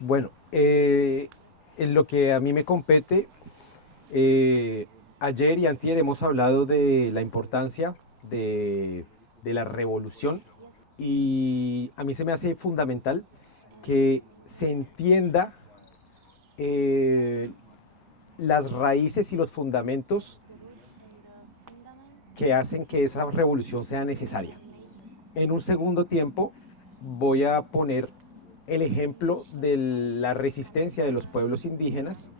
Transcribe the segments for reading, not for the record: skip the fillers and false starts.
Bueno, en lo que a mí me compete, ayer y antier hemos hablado de la importancia de la revolución y a mí se me hace fundamental que se entienda eh, las raíces y los fundamentos que hacen que esa revolución sea necesaria. En un segundo tiempo voy a poner el ejemplo de la resistencia de los pueblos indígenas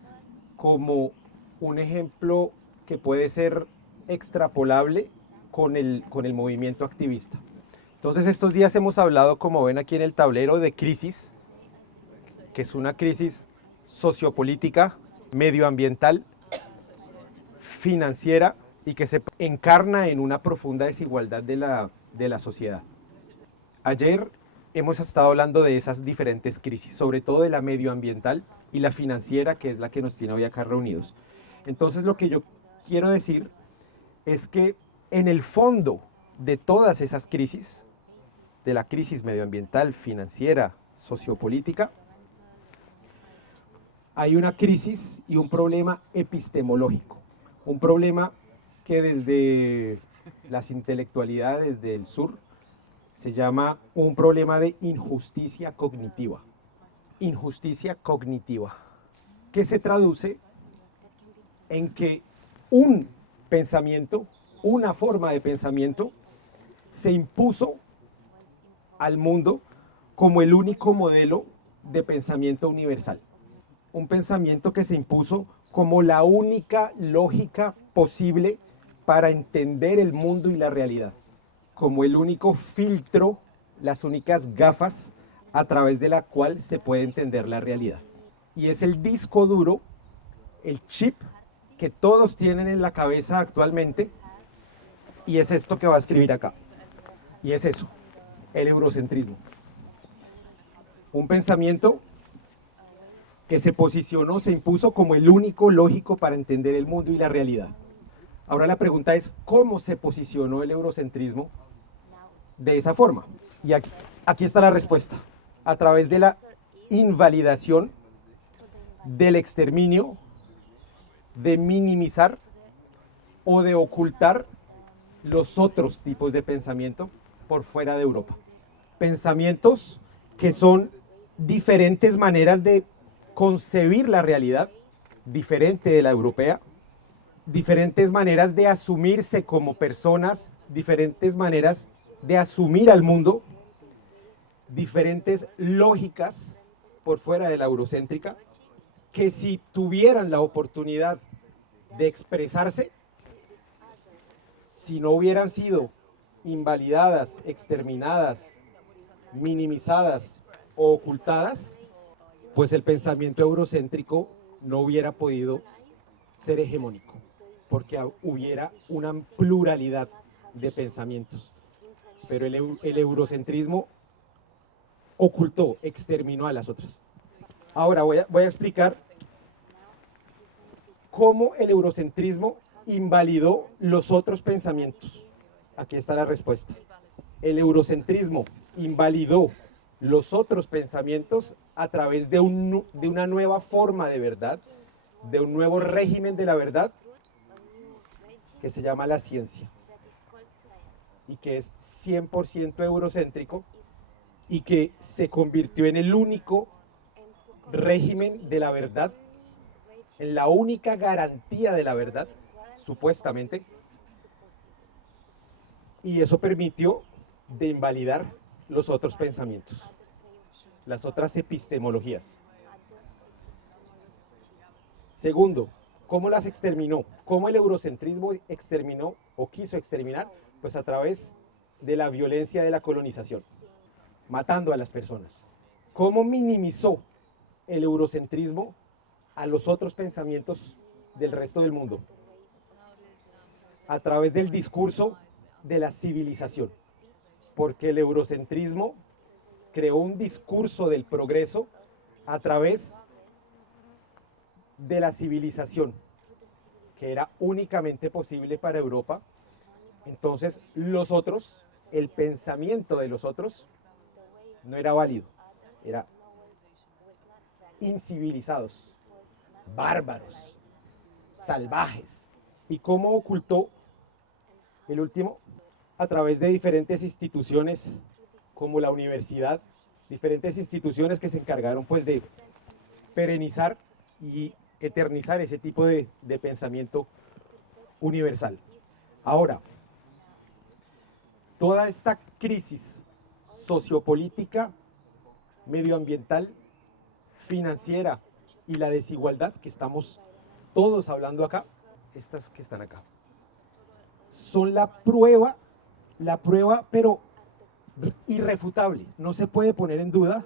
como un ejemplo que puede ser extrapolable con el movimiento activista. Entonces estos días hemos hablado, como ven aquí en el tablero, de crisis, que es una crisis sociopolítica, medioambiental, financiera y que se encarna en una profunda desigualdad de la sociedad. Ayer hemos estado hablando de esas diferentes crisis, sobre todo de la medioambiental y la financiera, que es la que nos tiene hoy acá reunidos. Entonces lo que yo quiero decir es que en el fondo de todas esas crisis, de la crisis medioambiental, financiera, sociopolítica, hay una crisis y un problema epistemológico, un problema que desde las intelectualidades del sur se llama un problema de injusticia cognitiva. Injusticia cognitiva, que se traduce en que un pensamiento, una forma de pensamiento, se impuso al mundo como el único modelo de pensamiento universal. Un pensamiento que se impuso como la única lógica posible para entender el mundo y la realidad, como el único filtro, las únicas gafas a través de la cual se puede entender la realidad. Y es el disco duro, el chip que todos tienen en la cabeza actualmente, y es esto que va a escribir acá. Y es eso, el eurocentrismo. Un pensamiento que se posicionó, se impuso como el único lógico para entender el mundo y la realidad. Ahora la pregunta es, ¿cómo se posicionó el eurocentrismo de esa forma? Y aquí está la respuesta. A través de la invalidación, del exterminio, de minimizar o de ocultar los otros tipos de pensamiento por fuera de Europa. Pensamientos que son diferentes maneras de concebir la realidad, diferente de la europea, diferentes maneras de asumirse como personas, diferentes maneras de asumir al mundo, diferentes lógicas por fuera de la eurocéntrica, que si tuvieran la oportunidad de expresarse, si no hubieran sido invalidadas, exterminadas, minimizadas o ocultadas, pues el pensamiento eurocéntrico no hubiera podido ser hegemónico, porque hubiera una pluralidad de pensamientos. Pero el eurocentrismo ocultó, exterminó a las otras. Ahora voy a explicar cómo el eurocentrismo invalidó los otros pensamientos. Aquí está la respuesta. El eurocentrismo invalidó los otros pensamientos a través de una nueva forma de verdad, de un nuevo régimen de la verdad que se llama la ciencia y que es 100% eurocéntrico y que se convirtió en el único régimen de la verdad, en la única garantía de la verdad, supuestamente, y eso permitió de invalidar los otros pensamientos, las otras epistemologías. Segundo, ¿cómo las exterminó? ¿Cómo el eurocentrismo exterminó o quiso exterminar? Pues a través de la violencia de la colonización, matando a las personas. ¿Cómo minimizó el eurocentrismo a los otros pensamientos del resto del mundo? A través del discurso de la civilización, porque el eurocentrismo creó un discurso del progreso a través de la civilización, que era únicamente posible para Europa. Entonces los otros, el pensamiento de los otros no era válido, era incivilizados, bárbaros, salvajes. ¿Y cómo ocultó el último? A través de diferentes instituciones como la universidad, diferentes instituciones que se encargaron pues de perenizar y eternizar ese tipo de pensamiento universal. Ahora, toda esta crisis sociopolítica, medioambiental, financiera y la desigualdad que estamos todos hablando acá, estas que están acá, son la prueba pero irrefutable, no se puede poner en duda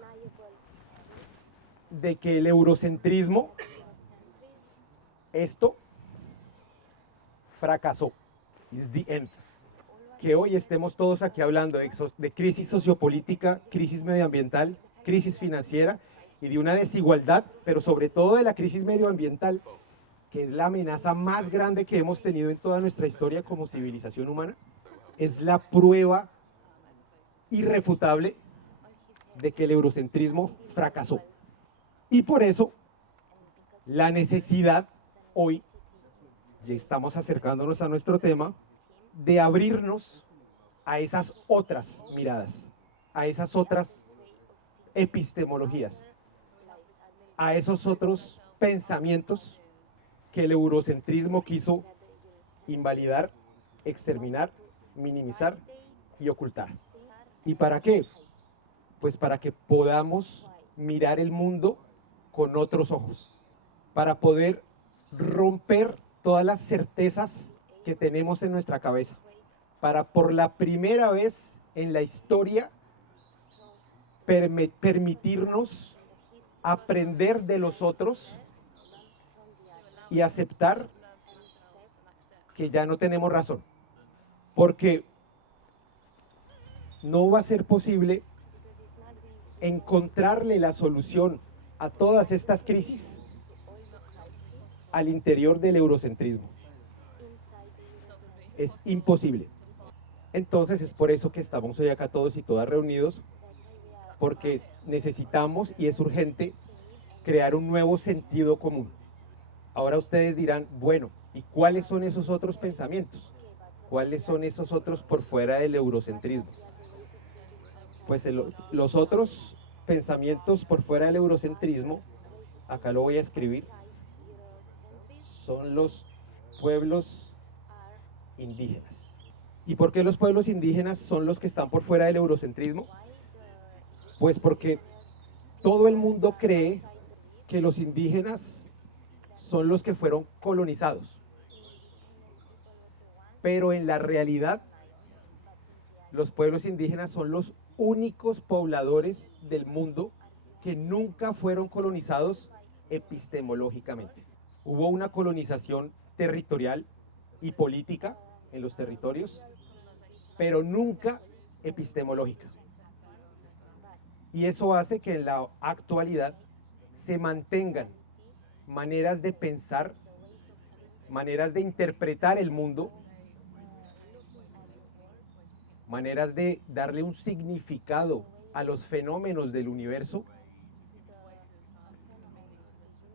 de que el eurocentrismo, esto fracasó. It's the end. Que hoy estemos todos aquí hablando de crisis sociopolítica, crisis medioambiental, crisis financiera y de una desigualdad, pero sobre todo de la crisis medioambiental, que es la amenaza más grande que hemos tenido en toda nuestra historia como civilización humana, es la prueba irrefutable de que el eurocentrismo fracasó. Y por eso la necesidad hoy, ya estamos acercándonos a nuestro tema, de abrirnos a esas otras miradas, a esas otras epistemologías, a esos otros pensamientos que el eurocentrismo quiso invalidar, exterminar, minimizar y ocultar. ¿Y para qué? Pues para que podamos mirar el mundo con otros ojos, para poder romper todas las certezas que tenemos en nuestra cabeza, para por la primera vez en la historia permitirnos aprender de los otros y aceptar que ya no tenemos razón, porque no va a ser posible encontrarle la solución a todas estas crisis al interior del eurocentrismo. Es imposible. Entonces es por eso que estamos hoy acá todos y todas reunidos, porque necesitamos y es urgente crear un nuevo sentido común. Ahora ustedes dirán, bueno, ¿y cuáles son esos otros pensamientos? ¿Cuáles son esos otros por fuera del eurocentrismo? Pues los otros pensamientos por fuera del eurocentrismo, acá lo voy a escribir, son los pueblos indígenas. ¿Y por qué los pueblos indígenas son los que están por fuera del eurocentrismo? Pues porque todo el mundo cree que los indígenas son los que fueron colonizados. Pero en la realidad, los pueblos indígenas son los únicos pobladores del mundo que nunca fueron colonizados epistemológicamente. Hubo una colonización territorial y política en los territorios, pero nunca epistemológica. Y eso hace que en la actualidad se mantengan maneras de pensar, maneras de interpretar el mundo, maneras de darle un significado a los fenómenos del universo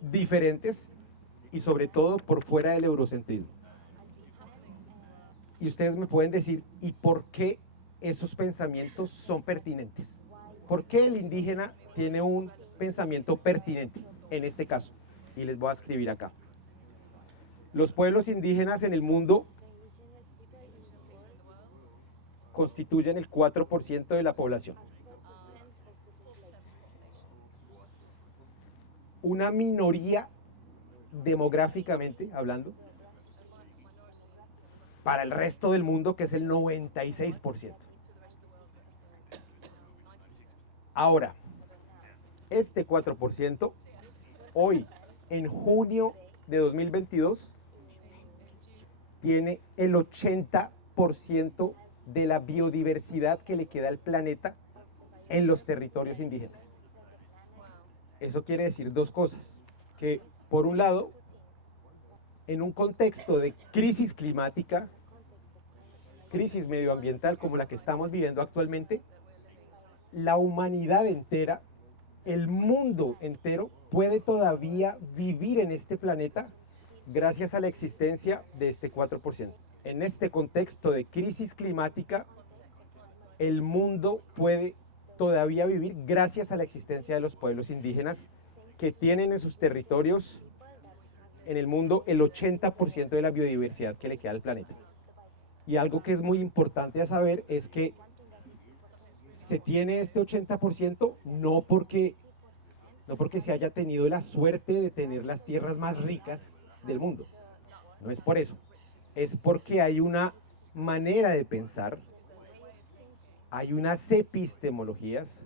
diferentes y sobre todo por fuera del eurocentrismo. Y ustedes me pueden decir, ¿y por qué esos pensamientos son pertinentes? ¿Por qué el indígena tiene un pensamiento pertinente en este caso? Y les voy a escribir acá. Los pueblos indígenas en el mundo constituyen el 4% de la población. Una minoría demográficamente hablando para el resto del mundo, que es el 96%. Ahora, este 4%, hoy, en junio de 2022, tiene el 80% de la biodiversidad que le queda al planeta en los territorios indígenas. Eso quiere decir dos cosas, que por un lado, en un contexto de crisis climática, crisis medioambiental como la que estamos viviendo actualmente, la humanidad entera, el mundo entero, puede todavía vivir en este planeta gracias a la existencia de este 4%. En este contexto de crisis climática, el mundo puede todavía vivir gracias a la existencia de los pueblos indígenas que tienen en sus territorios, en el mundo, el 80% de la biodiversidad que le queda al planeta. Y algo que es muy importante a saber es que se tiene este 80% no porque se haya tenido la suerte de tener las tierras más ricas del mundo. No es por eso. Es porque hay una manera de pensar, hay unas epistemologías,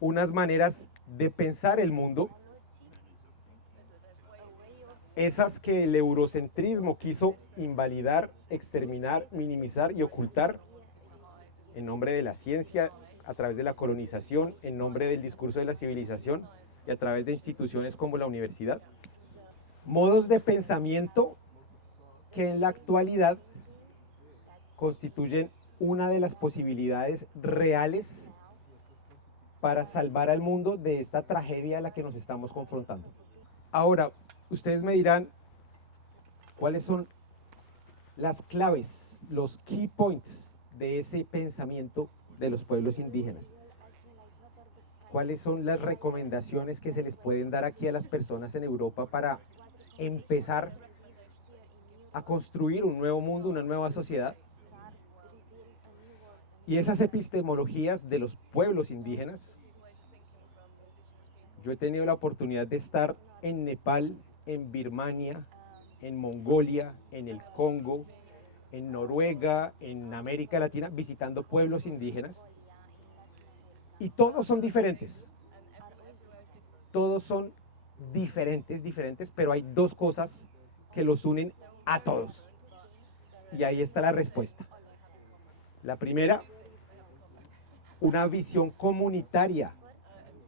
unas maneras de pensar el mundo, esas que el eurocentrismo quiso invalidar, exterminar, minimizar y ocultar en nombre de la ciencia, a través de la colonización, en nombre del discurso de la civilización y a través de instituciones como la universidad. Modos de pensamiento que en la actualidad constituyen una de las posibilidades reales para salvar al mundo de esta tragedia a la que nos estamos confrontando. Ahora, ustedes me dirán, ¿cuáles son las claves, los key points de ese pensamiento de los pueblos indígenas? ¿Cuáles son las recomendaciones que se les pueden dar aquí a las personas en Europa para empezar a construir un nuevo mundo, una nueva sociedad? Y esas epistemologías de los pueblos indígenas, yo he tenido la oportunidad de estar en Nepal, en Birmania, en Mongolia, en el Congo, en Noruega, en América Latina, visitando pueblos indígenas. Y todos son diferentes. Todos son diferentes, pero hay dos cosas que los unen a todos. Y ahí está la respuesta. La primera, una visión comunitaria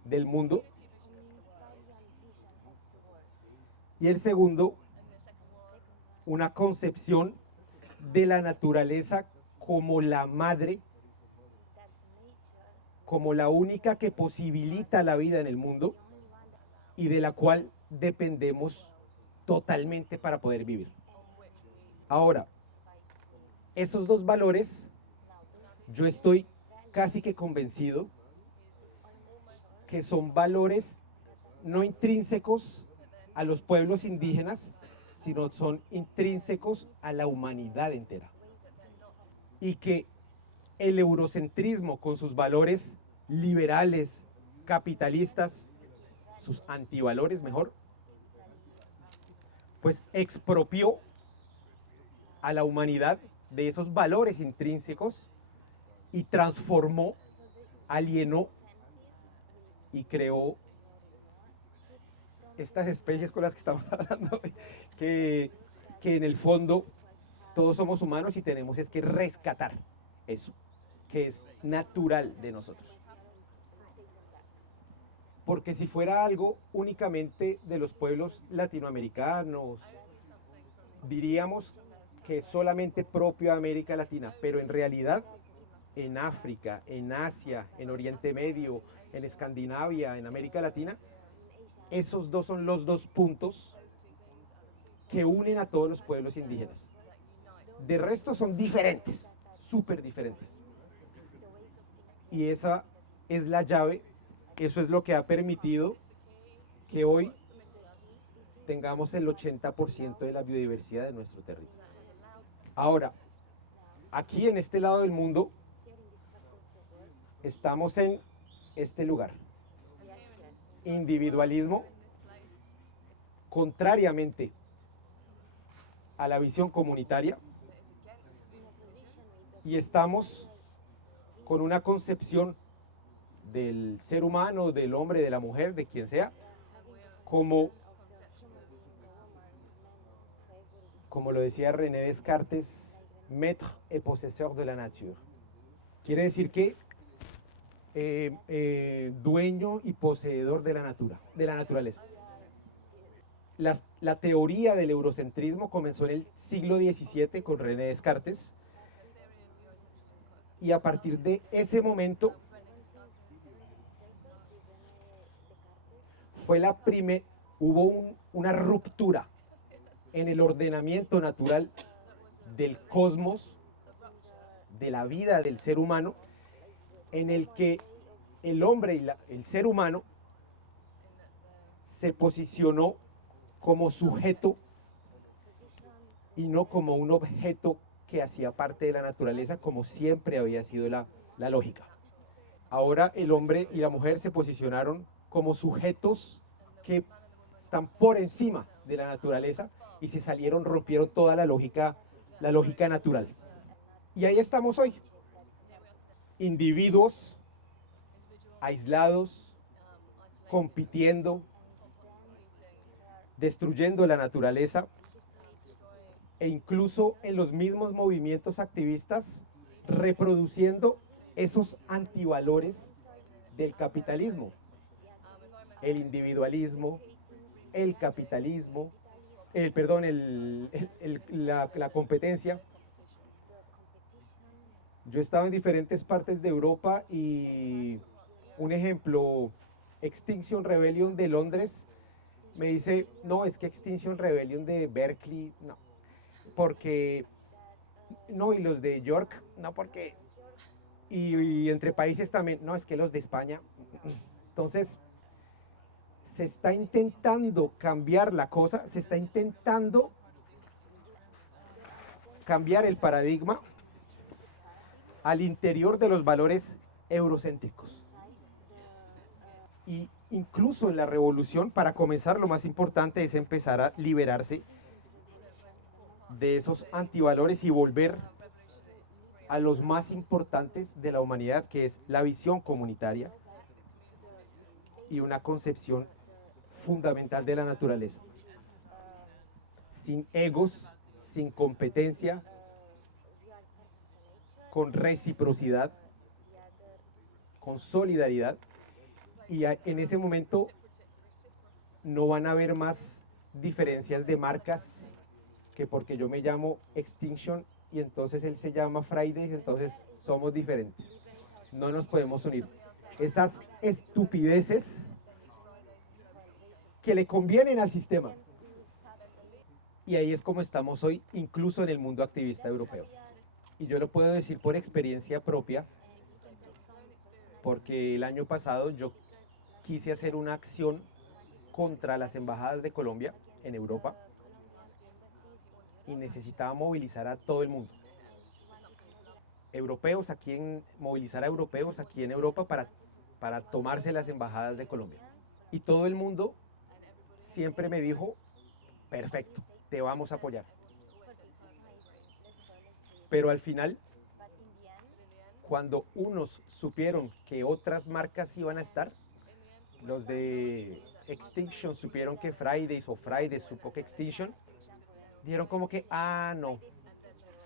del mundo. Y el segundo, una concepción de la naturaleza como la madre, como la única que posibilita la vida en el mundo y de la cual dependemos totalmente para poder vivir. Ahora, esos dos valores, yo estoy casi que convencido que son valores no intrínsecos a los pueblos indígenas, sino son intrínsecos a la humanidad entera. Y que el eurocentrismo con sus valores liberales, capitalistas, sus antivalores mejor, pues expropió a la humanidad de esos valores intrínsecos y transformó, alienó y creó estas especies con las que estamos hablando, que en el fondo todos somos humanos y tenemos es que rescatar eso, que es natural de nosotros. Porque si fuera algo únicamente de los pueblos latinoamericanos, diríamos que es solamente propio a América Latina, pero en realidad en África, en Asia, en Oriente Medio, en Escandinavia, en América Latina, esos dos son los dos puntos que unen a todos los pueblos indígenas. De resto son diferentes, súper diferentes. Y esa es la llave, eso es lo que ha permitido que hoy tengamos el 80% de la biodiversidad de nuestro territorio. Ahora, aquí en este lado del mundo, estamos en este lugar. Individualismo, contrariamente a la visión comunitaria, y estamos con una concepción del ser humano, del hombre, de la mujer, de quien sea, como lo decía René Descartes, maître et possesseur de la nature. Quiere decir que dueño y poseedor de la naturaleza. La teoría del eurocentrismo comenzó en el siglo XVII con René Descartes, y a partir de ese momento hubo una ruptura en el ordenamiento natural del cosmos, de la vida del ser humano, en el que el hombre y el ser humano se posicionó como sujeto y no como un objeto que hacía parte de la naturaleza, como siempre había sido la lógica. Ahora el hombre y la mujer se posicionaron como sujetos que están por encima de la naturaleza y se salieron, rompieron toda la lógica natural. Y ahí estamos hoy, individuos aislados, compitiendo, destruyendo la naturaleza, e incluso en los mismos movimientos activistas reproduciendo esos antivalores del capitalismo, el individualismo, el capitalismo, la competencia. Yo he estado en diferentes partes de Europa y un ejemplo, Extinction Rebellion de Londres, me dice, no, es que Extinction Rebellion de Berkeley, no, porque, no, y los de York, no, porque, y entre países también, no, es que los de España. Entonces, se está intentando cambiar la cosa, se está intentando cambiar el paradigma al interior de los valores eurocéntricos. Y incluso en la revolución, para comenzar, lo más importante es empezar a liberarse de esos antivalores y volver a los más importantes de la humanidad, que es la visión comunitaria y una concepción fundamental de la naturaleza. Sin egos, sin competencia, con reciprocidad, con solidaridad, y en ese momento no van a haber más diferencias de marcas, que porque yo me llamo Extinction y entonces él se llama Fridays, entonces somos diferentes. No nos podemos unir. Esas estupideces que le convienen al sistema. Y ahí es como estamos hoy, incluso en el mundo activista europeo. Y yo lo puedo decir por experiencia propia, porque el año pasado yo quise hacer una acción contra las embajadas de Colombia en Europa y necesitaba movilizar a todo el mundo. Movilizar a europeos aquí en Europa para tomarse las embajadas de Colombia. Y todo el mundo siempre me dijo, perfecto, te vamos a apoyar. Pero al final, cuando unos supieron que otras marcas iban a estar, los de Extinction supieron que Fridays supo que Extinction, dijeron como que, no,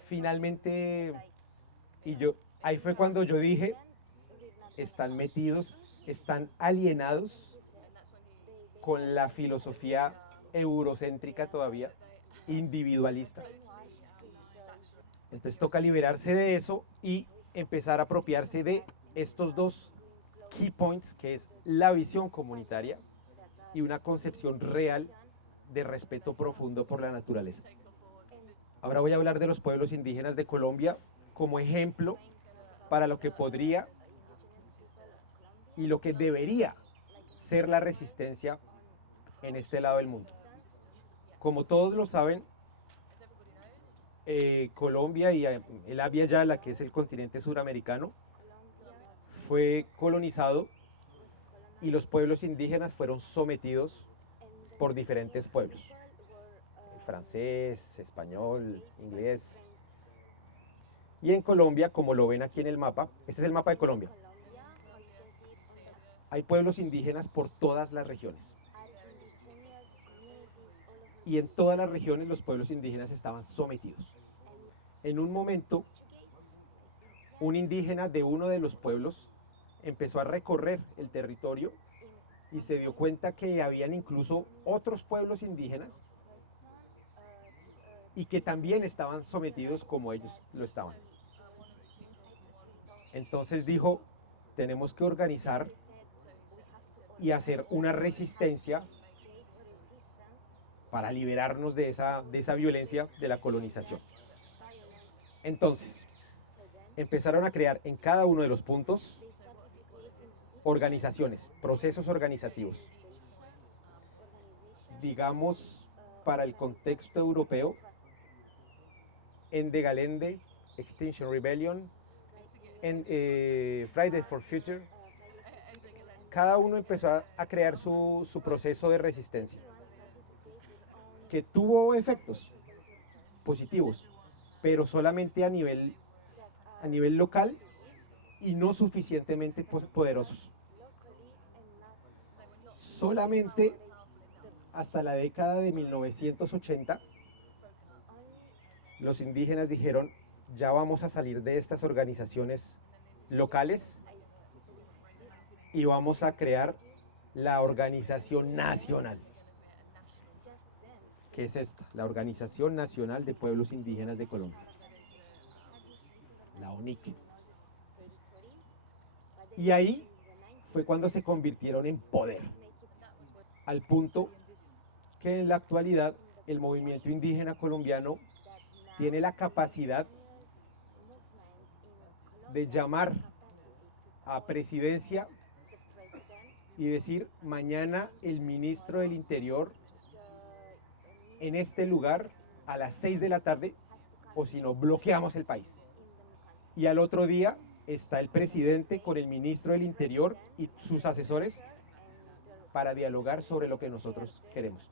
finalmente, ahí fue cuando yo dije, están metidos, están alienados con la filosofía eurocéntrica todavía, individualista. Entonces toca liberarse de eso y empezar a apropiarse de estos dos key points, que es la visión comunitaria y una concepción real de respeto profundo por la naturaleza. Ahora voy a hablar de los pueblos indígenas de Colombia como ejemplo para lo que podría y lo que debería ser la resistencia en este lado del mundo. Como todos lo saben, Colombia y el Abya Yala, que es el continente suramericano, fue colonizado y los pueblos indígenas fueron sometidos por diferentes pueblos. El francés, español, inglés. Y en Colombia, como lo ven aquí en el mapa, este es el mapa de Colombia, hay pueblos indígenas por todas las regiones. Y en todas las regiones los pueblos indígenas estaban sometidos. En un momento, un indígena de uno de los pueblos empezó a recorrer el territorio y se dio cuenta que habían incluso otros pueblos indígenas y que también estaban sometidos como ellos lo estaban. Entonces dijo, tenemos que organizar y hacer una resistencia para liberarnos de esa violencia de la colonización. Entonces, empezaron a crear en cada uno de los puntos organizaciones, procesos organizativos. Digamos, para el contexto europeo, Endegalende, Extinction Rebellion, Friday for Future, cada uno empezó a crear su proceso de resistencia, que tuvo efectos positivos, pero solamente a nivel local y no suficientemente poderosos. Solamente hasta la década de 1980, los indígenas dijeron, ya vamos a salir de estas organizaciones locales y vamos a crear la organización nacional, que es esta, la Organización Nacional de Pueblos Indígenas de Colombia, la ONIC. Y ahí fue cuando se convirtieron en poder, al punto que en la actualidad el movimiento indígena colombiano tiene la capacidad de llamar a presidencia y decir, mañana el ministro del Interior en este lugar a las 6 de la tarde, o si no, bloqueamos el país. Y al otro día está el presidente con el ministro del Interior y sus asesores para dialogar sobre lo que nosotros queremos.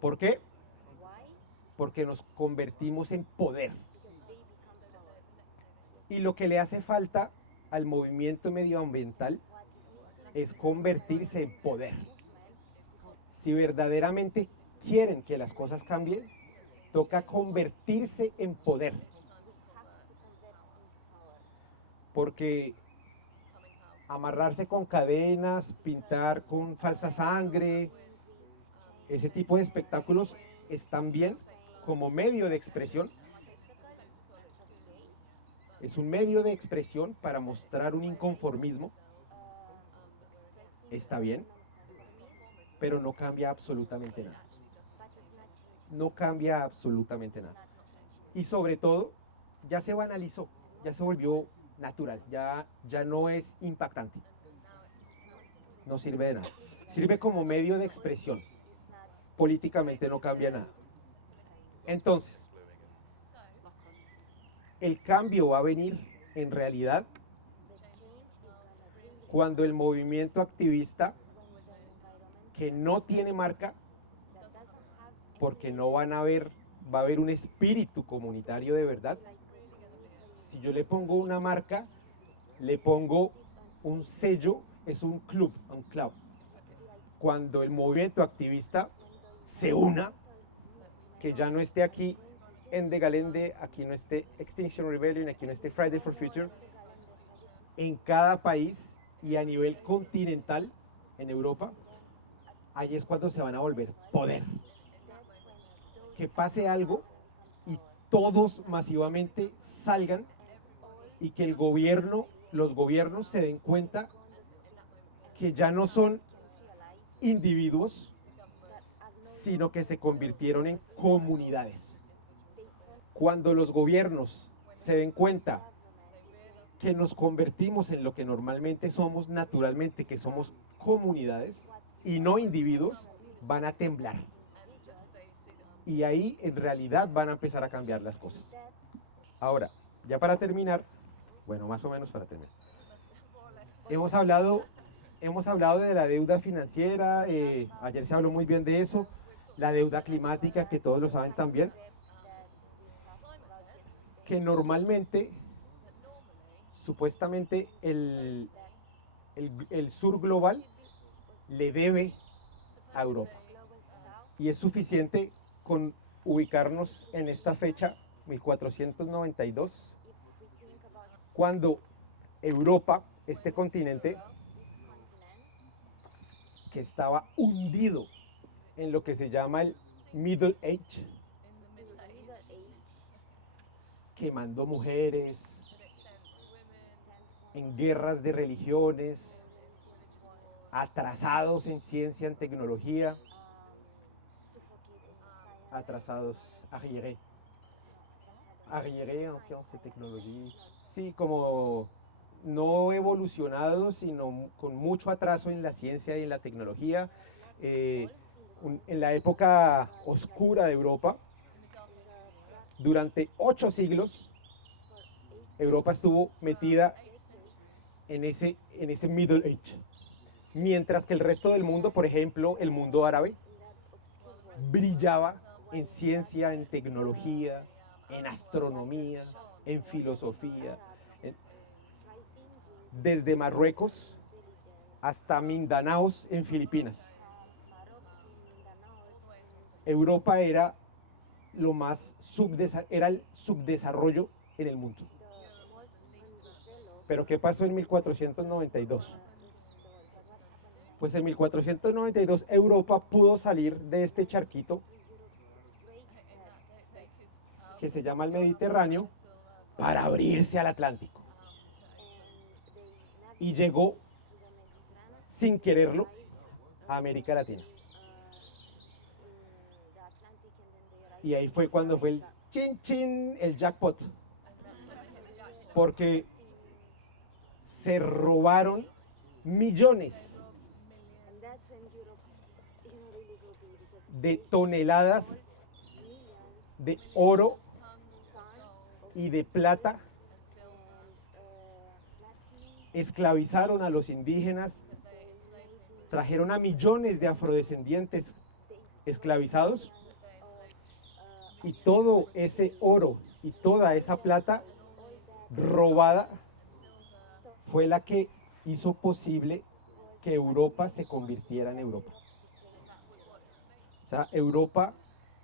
¿Por qué? Porque nos convertimos en poder. Y lo que le hace falta al movimiento medioambiental es convertirse en poder. Si verdaderamente quieren que las cosas cambien, toca convertirse en poder. Porque amarrarse con cadenas, pintar con falsa sangre, ese tipo de espectáculos están bien como medio de expresión. Es un medio de expresión para mostrar un inconformismo. Está bien, pero no cambia absolutamente nada. No cambia absolutamente nada. Y sobre todo, ya se banalizó, ya se volvió natural, ya no es impactante. No sirve de nada. Sirve como medio de expresión. Políticamente no cambia nada. Entonces, el cambio va a venir en realidad cuando el movimiento activista, que no tiene marca, porque no va a haber un espíritu comunitario de verdad. Si yo le pongo una marca, le pongo un sello, es un club. Cuando el movimiento activista se una, que ya no esté aquí Endegalende, aquí no esté Extinction Rebellion, aquí no esté Friday for Future, en cada país y a nivel continental, en Europa, ahí es cuando se van a volver poder. Que pase algo y todos masivamente salgan y que los gobiernos se den cuenta que ya no son individuos, sino que se convirtieron en comunidades. Cuando los gobiernos se den cuenta que nos convertimos en lo que normalmente somos naturalmente, que somos comunidades y no individuos, van a temblar. Y ahí en realidad van a empezar a cambiar las cosas. Ahora, ya para terminar, bueno, más o menos para terminar, hemos hablado de la deuda financiera, ayer se habló muy bien de eso, la deuda climática, que todos lo saben también, que normalmente, supuestamente, el sur global le debe a Europa. Y es suficiente con ubicarnos en esta fecha, 1492, cuando Europa, este continente, que estaba hundido en lo que se llama el Middle Age, quemando mujeres, en guerras de religiones, atrasados en ciencia, en tecnología, atrasados, arriérés en ciencia y tecnología. Sí, como no evolucionados, sino con mucho atraso en la ciencia y en la tecnología. Eh, en la época oscura de Europa, durante 8 siglos, Europa estuvo metida en ese Middle Age. Mientras que el resto del mundo, por ejemplo, el mundo árabe, brillaba en ciencia, en tecnología, en astronomía, en filosofía, desde Marruecos hasta Mindanaos en Filipinas. Europa era era el subdesarrollo en el mundo. Pero ¿qué pasó en 1492? Pues en 1492 Europa pudo salir de este charquito que se llama el Mediterráneo para abrirse al Atlántico. Y llegó, sin quererlo, a América Latina. Y ahí fue cuando fue el chin chin, el jackpot. Porque se robaron millones de toneladas de oro y de plata, esclavizaron a los indígenas, trajeron a millones de afrodescendientes esclavizados, y todo ese oro y toda esa plata robada fue la que hizo posible que Europa se convirtiera en Europa. O sea, Europa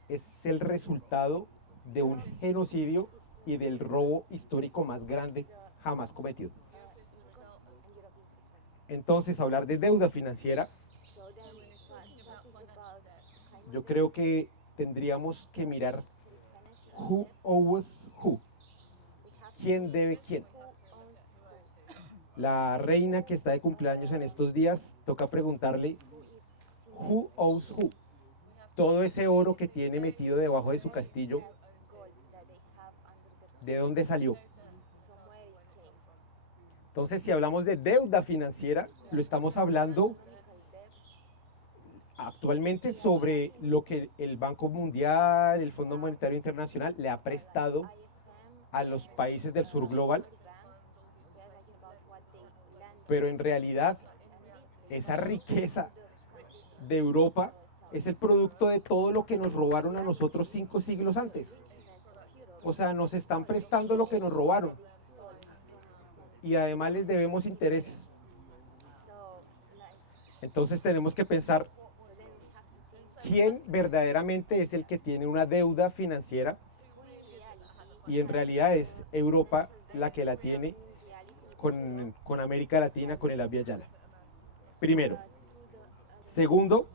es el resultado de un genocidio y del robo histórico más grande jamás cometido. Entonces, hablar de deuda financiera, yo creo que tendríamos que mirar who owes who, quién debe quién. La reina que está de cumpleaños en estos días, toca preguntarle who owes who. Todo ese oro que tiene metido debajo de su castillo, ¿de dónde salió? Entonces, si hablamos de deuda financiera, lo estamos hablando actualmente sobre lo que el Banco Mundial, el Fondo Monetario Internacional le ha prestado a los países del sur global. Pero en realidad, esa riqueza de Europa es el producto de todo lo que nos robaron a nosotros 5 siglos antes. O sea, nos están prestando lo que nos robaron. Y además les debemos intereses. Entonces tenemos que pensar quién verdaderamente es el que tiene una deuda financiera, y en realidad es Europa la que la tiene con América Latina, con el Abya Yala. Primero. Segundo,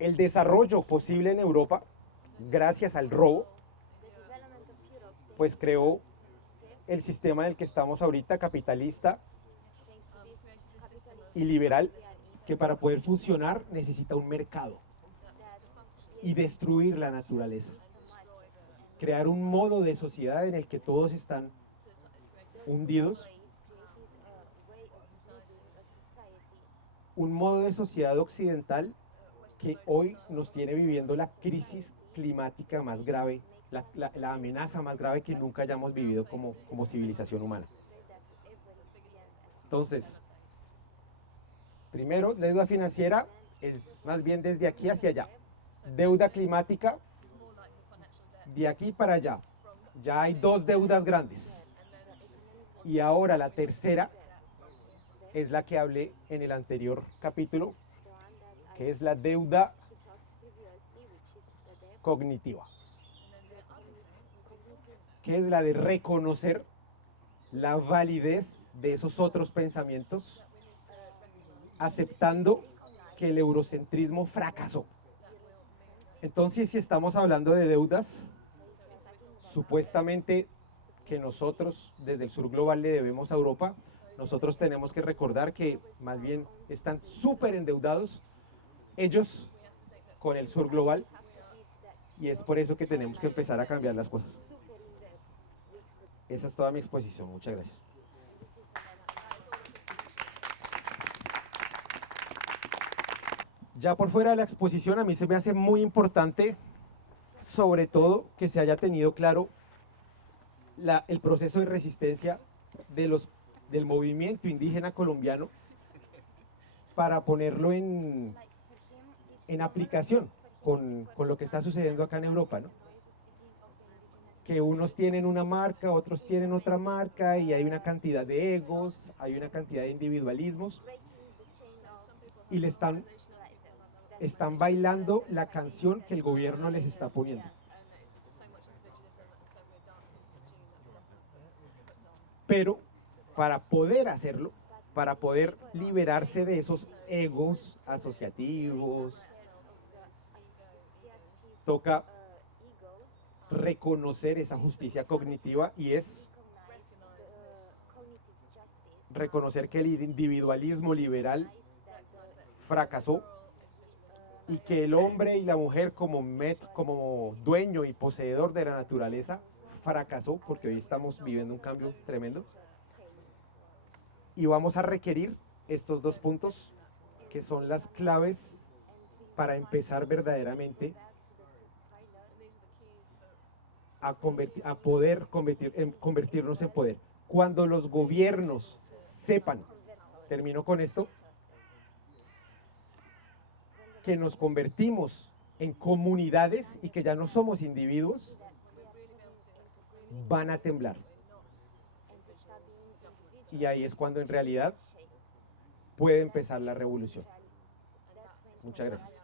el desarrollo posible en Europa, gracias al robo, pues creó el sistema en el que estamos ahorita, capitalista y liberal, que para poder funcionar necesita un mercado y destruir la naturaleza. Crear un modo de sociedad en el que todos están hundidos, un modo de sociedad occidental que hoy nos tiene viviendo la crisis climática más grave, la amenaza más grave que nunca hayamos vivido como civilización humana. Entonces, primero, deuda financiera es más bien desde aquí hacia allá. Deuda climática, de aquí para allá. Ya hay 2 deudas grandes. Y ahora la tercera es la que hablé en el anterior capítulo, que es la deuda cognitiva, que es la de reconocer la validez de esos otros pensamientos, aceptando que el eurocentrismo fracasó. Entonces, si estamos hablando de deudas, supuestamente que nosotros desde el sur global le debemos a Europa, Nosotros tenemos que recordar que más bien están súper endeudados ellos con el sur global y es por eso que tenemos que empezar a cambiar las cosas. Esa es toda mi exposición. Muchas gracias. Ya por fuera de la exposición, a mí se me hace muy importante, sobre todo, que se haya tenido claro el proceso de resistencia del movimiento indígena colombiano para ponerlo en aplicación con lo que está sucediendo acá en Europa, ¿no? Que unos tienen una marca, otros tienen otra marca y hay una cantidad de egos, hay una cantidad de individualismos y están bailando la canción que el gobierno les está poniendo. Pero para poder hacerlo, para poder liberarse de esos egos asociativos, toca reconocer esa justicia cognitiva y es reconocer que el individualismo liberal fracasó y que el hombre y la mujer como dueño y poseedor de la naturaleza fracasó, porque hoy estamos viviendo un cambio tremendo. Y vamos a requerir estos dos puntos que son las claves para empezar verdaderamente a poder convertirnos en poder. Cuando los gobiernos sepan, termino con esto, que nos convertimos en comunidades y que ya no somos individuos, van a temblar. Y ahí es cuando en realidad puede empezar la revolución. Muchas gracias.